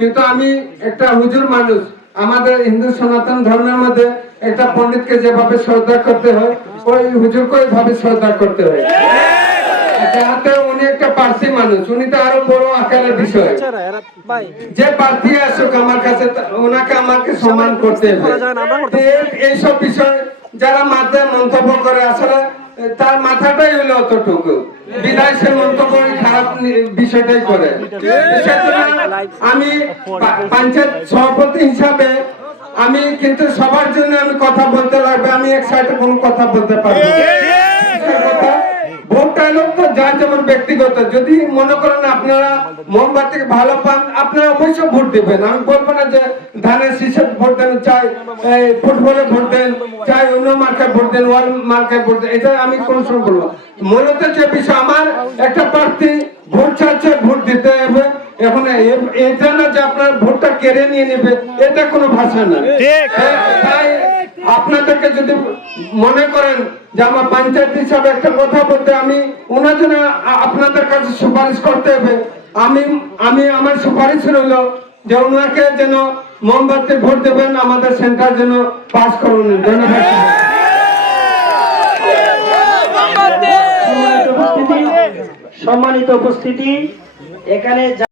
কিন্তু আমি একটা হুজুর মানুষ, আমাদের হিন্দু সনাতন ধর্মের মধ্যে একটা পণ্ডিতকে যেভাবে শ্রদ্ধা করতে হয় ওই হুজুরকে ওইভাবে শ্রদ্ধা করতে হয়। যাতে উনি একটা পার্সি মানুষ, উনি তো আরো বড় আকারের বিষয়। যে প্রার্থী আসুক আমার কাছে ওনাকে আমাকে সম্মান করতে হবে। এইসব বিষয় যারা মাথায় মন্তব্য করে আসলে তার মাথাটাই হলো অতটুকু, বিদায় সে মন্তব্য খারাপ বিষয়টাই করে। আমি পঞ্চায়েত সভাপতি হিসাবে আমি কিন্তু সবার জন্য আমি কথা বলতে লাগবে, আমি এক সাইডে কোনো কথা বলতে পারবো কথা। ভোটটা এলো তো যার যেমন ব্যক্তিগত, যদি মনে করেন আপনারা মোমবাতিকে ভালো পান আপনারা অবশ্যই ভোট দেবেন। আমি বলবো না যে ধানের শীষে ভোট দেন, চাই ফুটবলে ভোট দেন, চাই অন্য মার্কায় ভোট দেন, ওয়াল মার্কায় ভোট দেন, এটা আমি কোন সময় বলবো। মূলত যে বিষয় আমার একটা প্রার্থী ভোট চাচ্ছে, ভোট দিতে হবে। এখন এটা না যে আপনার ভোটটা কেড়ে নিয়ে নেবে, এটা কোনো ভাষা না। তাই আপনাদেরকে যদি মনে করেন যে আমার পঞ্চায়েত হিসাবে একটা কথা বলতে, আমি ওনার জন্য আপনাদের কাছে সুপারিশ করতে হবে। আমি আমার সুপারিশ রইল যে ওনাকে যেন মোমবাতি ভোট দেবেন, আমাদের সেন্টার যেন পাস করুন। ধন্যবাদ। সম্মানিত উপস্থিতি, এখানে